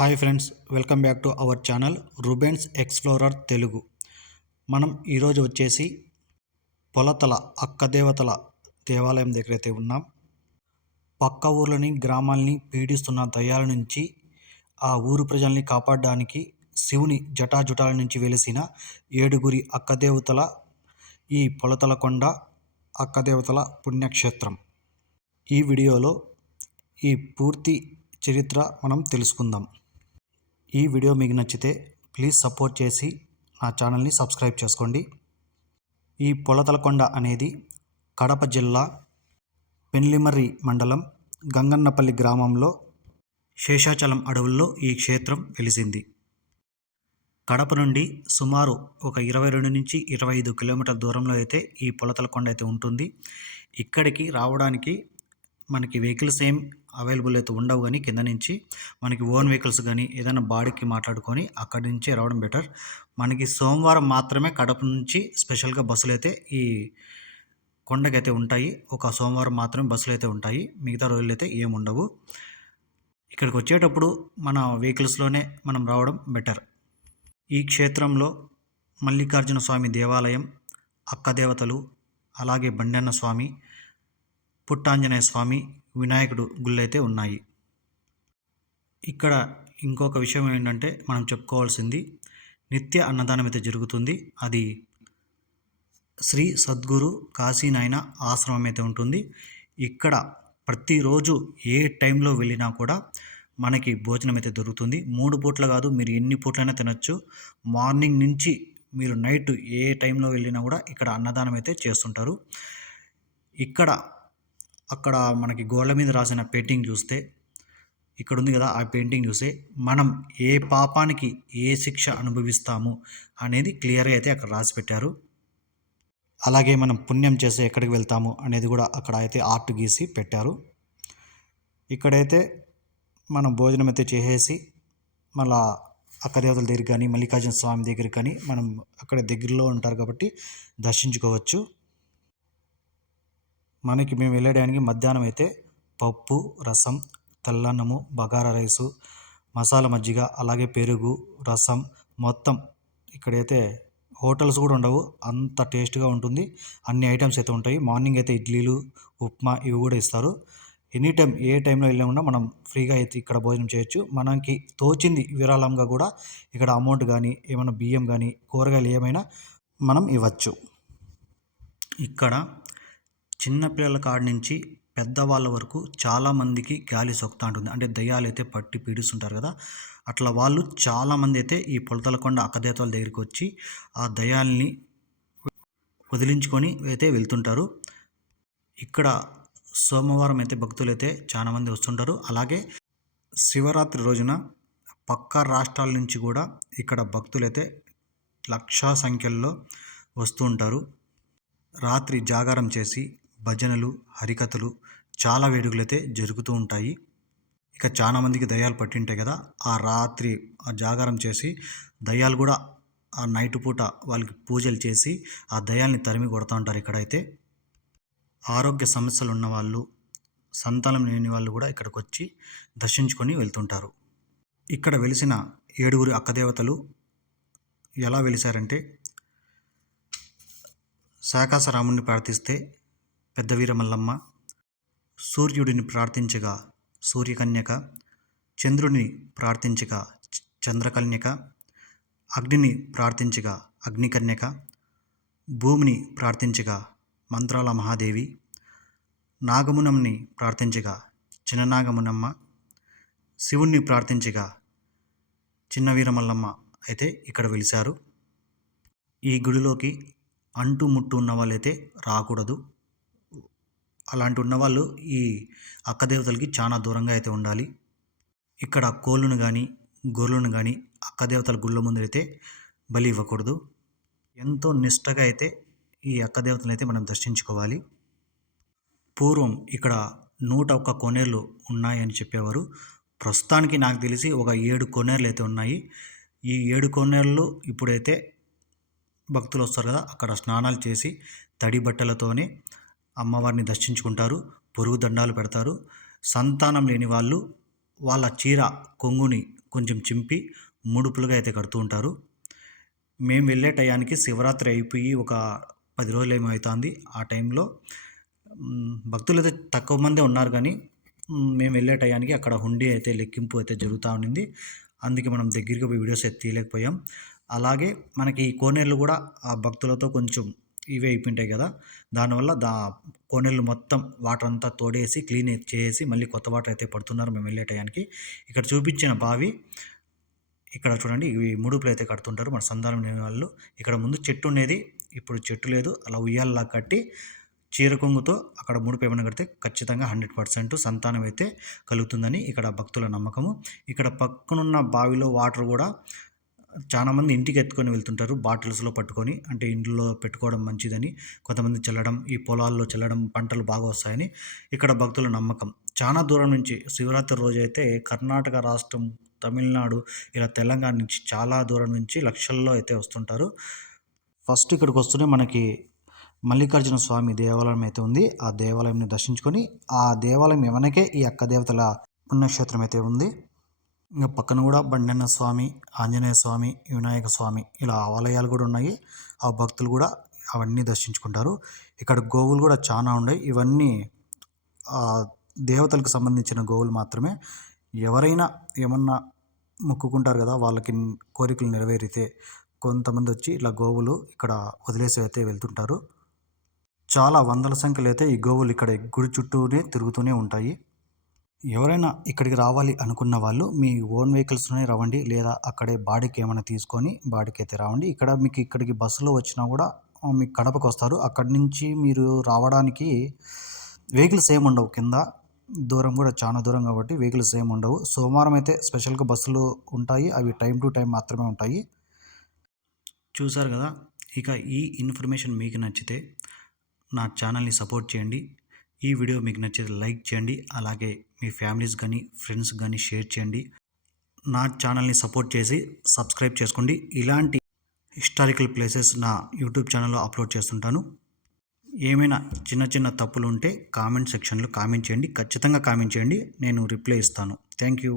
Hi friends, welcome back to our channel Rubens explorer Telugu. మనం ఈరోజు వచ్చేసి పొలతల అక్కదేవతల దేవాలయం దగ్గర అయితే ఉన్నాం. పక్క ఊర్లని గ్రామాలని పీడిస్తున్న దయ్యాల నుంచి ఆ ఊరు ప్రజల్ని కాపాడడానికి శివుని జటాజుటాల నుంచి వెలిసిన 7 అక్కదేవతల ఈ పొలతల కొండ అక్కదేవతల పుణ్యక్షేత్రం. ఈ వీడియోలో ఈ పూర్తి చరిత్ర మనం తెలుసుకుందాం. ఈ వీడియో మీకు నచ్చితే ప్లీజ్ సపోర్ట్ చేసి నా ఛానల్ని సబ్స్క్రైబ్ చేసుకోండి. ఈ పొలతలకొండ అనేది కడప జిల్లా పెన్లిమర్రి మండలం గంగన్నపల్లి గ్రామంలో శేషాచలం అడవుల్లో ఈ క్షేత్రం వెలిసింది. కడప నుండి సుమారు ఒక 22 నుంచి 25 కిలోమీటర్ల దూరంలో అయితే ఈ పొలతలకొండ అయితే ఉంటుంది. ఇక్కడికి రావడానికి మనకి వెహికల్స్ ఏం అవైలబుల్ అయితే ఉండవు, కానీ కింద నుంచి మనకి ఓన్ వెహికల్స్ కానీ ఏదైనా బాడీకి మాట్లాడుకొని అక్కడి నుంచే రావడం బెటర్. మనకి సోమవారం మాత్రమే కడప నుంచి స్పెషల్గా బస్సులు అయితే ఈ కొండకైతే ఉంటాయి. ఒక సోమవారం మాత్రమే బస్సులు అయితే ఉంటాయి, మిగతా రోజులు అయితే ఏముండవు. ఇక్కడికి వచ్చేటప్పుడు మన వెహికల్స్లోనే మనం రావడం బెటర్. ఈ క్షేత్రంలో మల్లికార్జున స్వామి దేవాలయం, అక్కదేవతలు, అలాగే బండన్న స్వామి, పుట్టాంజనేయ స్వామి, వినాయకుడు గుళ్ళు అయితే ఉన్నాయి. ఇక్కడ ఇంకొక విషయం ఏంటంటే మనం చెప్పుకోవాల్సింది, నిత్య అన్నదానం అయితే జరుగుతుంది. అది శ్రీ సద్గురు కాశీనాయన ఆశ్రమం అయితే ఉంటుంది. ఇక్కడ ప్రతిరోజు ఏ టైంలో వెళ్ళినా కూడా మనకి భోజనం అయితే దొరుకుతుంది. 3 పూట్ల కాదు, మీరు ఎన్ని పూట్లైనా తినచ్చు. మార్నింగ్ నుంచి మీరు నైట్ ఏ టైంలో వెళ్ళినా కూడా ఇక్కడ అన్నదానం అయితే చేస్తుంటారు. అక్కడ మనకి గోడల మీద రాసిన పెయింటింగ్ చూస్తే, ఇక్కడ ఉంది కదా, ఆ పెయింటింగ్ చూస్తే మనం ఏ పాపానికి ఏ శిక్ష అనుభవిస్తాము అనేది క్లియర్గా అయితే అక్కడ రాసి పెట్టారు. అలాగే మనం పుణ్యం చేస్తే ఎక్కడికి వెళ్తాము అనేది కూడా అక్కడ అయితే ఆర్ట్ గీసి పెట్టారు. ఇక్కడైతే మనం భోజనం అయితే చేసేసి మళ్ళా అక్కదేవతల దగ్గర కానీ మల్లికార్జున స్వామి దగ్గర కానీ మనం అక్కడ దగ్గరలో ఉంటారు కాబట్టి దర్శించుకోవచ్చు. మనకి మేము వెళ్ళడానికి మధ్యాహ్నం అయితే పప్పు, రసం, తెల్లన్నము, బగారా రైసు, మసాలా మజ్జిగ, అలాగే పెరుగు, రసం మొత్తం. ఇక్కడైతే హోటల్స్ కూడా ఉండవు, అంత టేస్ట్గా ఉంటుంది. అన్ని ఐటమ్స్ అయితే ఉంటాయి. మార్నింగ్ అయితే ఇడ్లీలు, ఉప్మా ఇవి కూడా ఇస్తారు. ఎనీ టైం ఏ టైంలో వెళ్ళినా మనం ఫ్రీగా అయితే ఇక్కడ భోజనం చేయొచ్చు. మనకి తోచింది విరాళంగా కూడా ఇక్కడ అమౌంట్ కానీ ఏమైనా బియ్యం కానీ కూరగాయలు ఏమైనా మనం ఇవ్వచ్చు. ఇక్కడ చిన్నపిల్లల కాడి నుంచి పెద్దవాళ్ళ వరకు చాలామందికి గాలి సోకుతూ ఉంటుంది. అంటే దయ్యాలు అయితే పట్టి పీడిస్తుంటారు కదా, అట్లా వాళ్ళు చాలామంది అయితే ఈ పొలతలకొండ అక్కదేవతల దగ్గరికి వచ్చి ఆ దయ్యాల్ని వదిలించుకొని అయితే వెళ్తుంటారు. ఇక్కడ సోమవారం అయితే భక్తులు అయితే చాలామంది వస్తుంటారు. అలాగే శివరాత్రి రోజున పక్క రాష్ట్రాల నుంచి కూడా ఇక్కడ భక్తులైతే లక్షా సంఖ్యల్లో వస్తూ ఉంటారు. రాత్రి జాగారం చేసి భజనలు, హరికథలు, చాలా వేడుకలు అయితే జరుగుతూ ఉంటాయి. ఇక చాలామందికి దయ్యాలు పట్టింటాయి కదా, ఆ రాత్రి ఆ జాగారం చేసి దయ్యాలు కూడా ఆ నైట్ పూట వాళ్ళకి పూజలు చేసి ఆ దయ్యాల్ని తరిమి కొడుతూ ఉంటారు. ఇక్కడైతే ఆరోగ్య సమస్యలు ఉన్నవాళ్ళు, సంతానం లేని వాళ్ళు కూడా ఇక్కడికి వచ్చి దర్శించుకొని వెళ్తుంటారు. ఇక్కడ వెలిసిన 7 అక్కదేవతలు ఎలా వెలిశారంటే, శాకాసరాముడిని ప్రార్థిస్తే పెద్ద వీరమల్లమ్మ, సూర్యుడిని ప్రార్థించగా సూర్యకన్యక, చంద్రుడిని ప్రార్థించగా చంద్రకన్యక, అగ్నిని ప్రార్థించగా అగ్నికన్యక, భూమిని ప్రార్థించగా మంత్రాల మహాదేవి, నాగమునమ్మని ప్రార్థించగా చిన్ననాగమునమ్మ, శివుణ్ణి ప్రార్థించగా చిన్న వీరమల్లమ్మ అయితే ఇక్కడ వెలిశారు. ఈ గుడిలోకి అంటు ముట్టు ఉన్న వాళ్ళైతే రాకూడదు. అలాంటి ఉన్నవాళ్ళు ఈ అక్కదేవతలకి చాలా దూరంగా అయితే ఉండాలి. ఇక్కడ కోళ్ళను కానీ గొర్రెలను కానీ అక్కదేవతల గుళ్ళ ముందు అయితే బలి ఇవ్వకూడదు. ఎంతో నిష్టగా అయితే ఈ అక్కదేవతలను అయితే మనం దర్శించుకోవాలి. పూర్వం ఇక్కడ 101 కోనేరులు ఉన్నాయని చెప్పేవారు. ప్రస్తుతానికి నాకు తెలిసి ఒక 7 కోనేరులు అయితే ఉన్నాయి. ఈ 7 కోనేరులు ఇప్పుడైతే భక్తులు వస్తారు కదా, అక్కడ స్నానాలు చేసి తడి బట్టలతోనే అమ్మవారిని దర్శించుకుంటారు. పొరుగు దండాలు పెడతారు. సంతానం లేని వాళ్ళు వాళ్ళ చీర కొంగుని కొంచెం చింపి ముడుపులుగా అయితే కడుతూ ఉంటారు. మేము వెళ్ళే టయానికి శివరాత్రి అయిపోయి ఒక 10 రోజులు ఏమో అవుతుంది. ఆ టైంలో భక్తులైతే తక్కువ మందే ఉన్నారు కానీ మేము వెళ్ళే టయానికి అక్కడ హుండీ అయితే లెక్కింపు అయితే జరుగుతూ ఉండింది. అందుకే మనం దగ్గరికి పోయి వీడియోస్ అయితే తీయలేకపోయాం. అలాగే మనకి ఈ కోనేరులు కూడా ఆ భక్తులతో కొంచెం ఇవే అయిపోయింటాయి కదా, దానివల్ల కోనేరులు మొత్తం వాటర్ అంతా తోడేసి క్లీన్ చేసి మళ్ళీ కొత్త వాటర్ అయితే పడుతున్నారు మేము వెళ్ళే టయానికి. ఇక్కడ చూపించిన బావి ఇక్కడ చూడండి, ఇవి ముడుపులు అయితే కడుతుంటారు మన సంతానం లేని వాళ్ళు. ఇక్కడ ముందు చెట్టు ఉండేది, ఇప్పుడు చెట్టు లేదు. అలా ఉయ్యాలలా కట్టి చీర కొంగుతో అక్కడ ముడుపు ఏమైనా కడితే ఖచ్చితంగా 100% సంతానం అయితే కలుగుతుందని ఇక్కడ భక్తుల నమ్మకము. ఇక్కడ పక్కనున్న బావిలో వాటర్ కూడా చాలామంది ఇంటికి ఎత్తుకొని వెళ్తుంటారు బాటిల్స్లో పట్టుకొని, అంటే ఇంట్లో పెట్టుకోవడం మంచిదని, కొంతమంది చల్లడం, ఈ పొలాల్లో చల్లడం పంటలు బాగా వస్తాయని ఇక్కడ భక్తుల నమ్మకం. చాలా దూరం నుంచి శివరాత్రి రోజు అయితే కర్ణాటక రాష్ట్రం, తమిళనాడు, ఇలా తెలంగాణ నుంచి చాలా దూరం నుంచి లక్షల్లో అయితే వస్తుంటారు. ఫస్ట్ ఇక్కడికి వస్తూనే మనకి మల్లికార్జున స్వామి దేవాలయం అయితే ఉంది. ఆ దేవాలయంని దర్శించుకొని ఆ దేవాలయం వెనకే ఈ అక్క దేవతల పుణ్యక్షేత్రం అయితే ఉంది. ఇంకా పక్కన కూడా బండన్న స్వామి, ఆంజనేయ స్వామి, వినాయక స్వామి ఇలా ఆలయాలు కూడా ఉన్నాయి. ఆ భక్తులు కూడా అవన్నీ దర్శించుకుంటారు. ఇక్కడ గోవులు కూడా చాలా ఉన్నాయి. ఇవన్నీ దేవతలకు సంబంధించిన గోవులు మాత్రమే. ఎవరైనా ఏమన్నా మొక్కుకుంటారు కదా, వాళ్ళకి కోరికలు నెరవేరితే కొంతమంది వచ్చి ఇలా గోవులు ఇక్కడ వదిలేసి అయితే వెళ్తుంటారు. చాలా వందల సంఖ్యలో అయితే ఈ గోవులు ఇక్కడ గుడి చుట్టూనే తిరుగుతూనే ఉంటాయి. ఎవరైనా ఇక్కడికి రావాలి అనుకున్న వాళ్ళు మీ ఓన్ వెహికల్స్లోనే రావండి, లేదా అక్కడే బాడీకి ఏమైనా తీసుకొని బాడీకి అయితే రావండి. ఇక్కడ మీకు ఇక్కడికి బస్సులో వచ్చినా కూడా మీకు కడపకు వస్తారు. అక్కడి నుంచి మీరు రావడానికి వెహికల్స్ ఏమి ఉండవు. కింద దూరం కూడా చాలా దూరం కాబట్టి వెహికల్స్ ఏమి ఉండవు. సోమవారం అయితే స్పెషల్గా బస్సులు ఉంటాయి, అవి టైం టు టైం మాత్రమే ఉంటాయి. చూసారు కదా. ఇక ఈ ఇన్ఫర్మేషన్ మీకు నచ్చితే నా ఛానల్ని సపోర్ట్ చేయండి. ఈ వీడియో మీకు నచ్చితే లైక్ చేయండి, అలాగే మీ ఫ్యామిలీస్ కానీ ఫ్రెండ్స్ కానీ షేర్ చేయండి. నా ఛానల్ని సపోర్ట్ చేసి సబ్స్క్రైబ్ చేసుకోండి. ఇలాంటి హిస్టారికల్ ప్లేసెస్ నా యూట్యూబ్ ఛానల్లో అప్లోడ్ చేస్తుంటాను. ఏమైనా చిన్న చిన్న తప్పులు ఉంటే కామెంట్ సెక్షన్లో కామెంట్ చేయండి, ఖచ్చితంగా కామెంట్ చేయండి, నేను రిప్లై ఇస్తాను. Thank you.